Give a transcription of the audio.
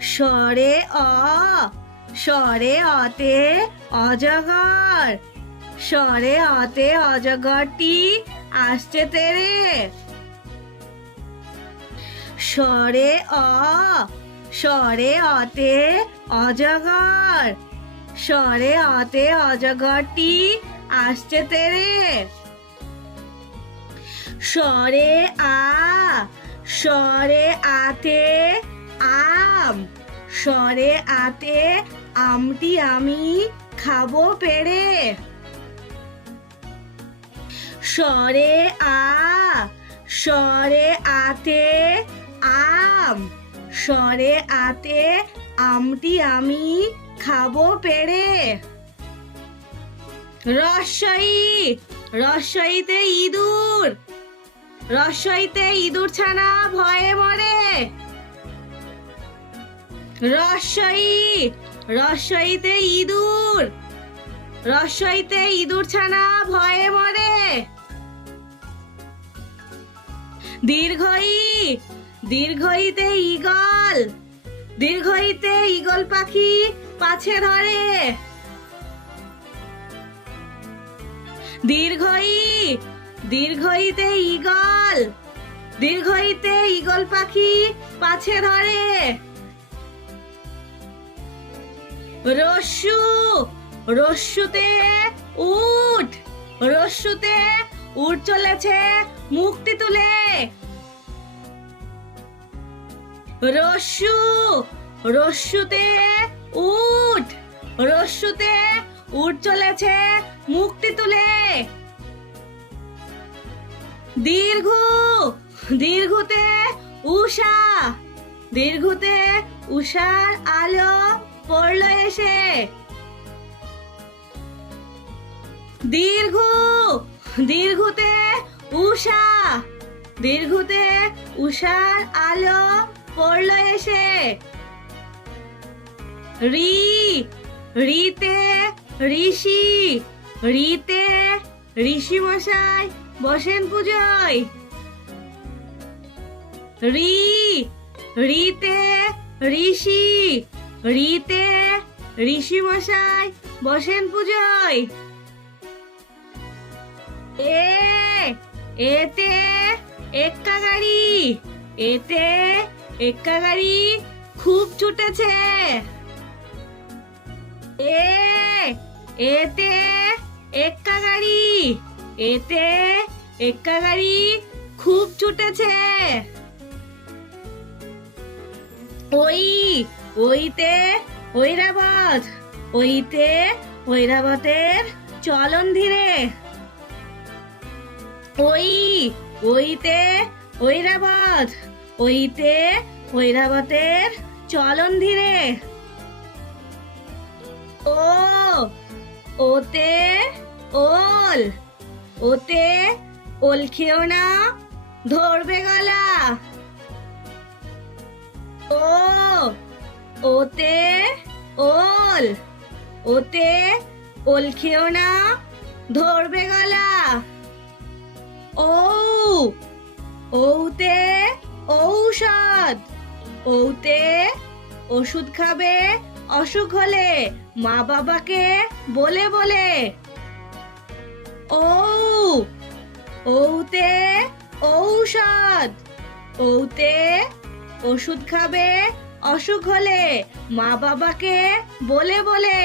স্বরে অ স্বরে অতে অজগর স্বরে অতে অজগরটি আসছে তেরে। স্বরে অ স্বরে অতে অজগর স্বরে অতে অজগরটি আসছে তেরে। স্বরে আ স্বরে আতে আম। স্বরে আতে আমটি আমি খাব পেরে স্বরে আ স্বরে আতে আম। স্বরে আতে আমটি আমি খাব পেরে রসই, রসইতে ইঁদুর। রসইতে ইঁদুর ছানা ভয়ে মরে। রসই রসইতে ইঁদুর রসইতে ইঁদুর ছানা ভয়ে মরে। দীর্ঘই, দীর্ঘইতে ঈগল দীর্ঘইতে ঈগল পাখি পাছে ধরে। দীর্ঘই, দীর্ঘইতে ঈগল দীর্ঘইতে ঈগল পাখি পাছে ধরে। রস্যু, রস্যুতে উঠ রস্যুতে উঠ চলেছে মুক্তি তুলে। রস্যু, রস্যুতে উঠ রস্যুতে উঠ চলেছে মুক্তি তুলে। দীর্ঘ, দীর্ঘতে উষা, দীর্ঘতে উষার আলো পড়ল এসে। দীর্ঘ, দীর্ঘতে উষা, দীর্ঘতে উষার আলো পড়ল এসে। রি, রিতে ঋষি রিতে ঋষি মশাই বসেন পুজোয়। রি, রিতে ঋষি রিতে ঋষি মশাই বসেন পুজোয়। এ, এতে এক্কা গাড়ি, এতে এক্কা গাড়ি খুব ছুটেছে। এ, এতে এক্কা গাড়ি, এতে এক্কা গাড়ি খুব ছুটেছে। ওই ওইতে ঐরাবত, ওইতে ঐরাবতের চলন ধীরে। ওই, ওইতে ঐরাবত, ওইতে ঐরাবতের চলন ধীরে। ও, ওতে ওল ওতে ওল খেও না ধরবে গলা। ও ওতে ওল ওতে ওল খেও না, ধরবে গলা। ও ওতে ঔষধ ওতে ওষুধ খাবে, অসুখ হলে মা বাবাকে বলে বলে। ও ওতে ঔষধ ওতে ওষুধ খাবে অসুখ হলে মা বাবাকে বলে বলে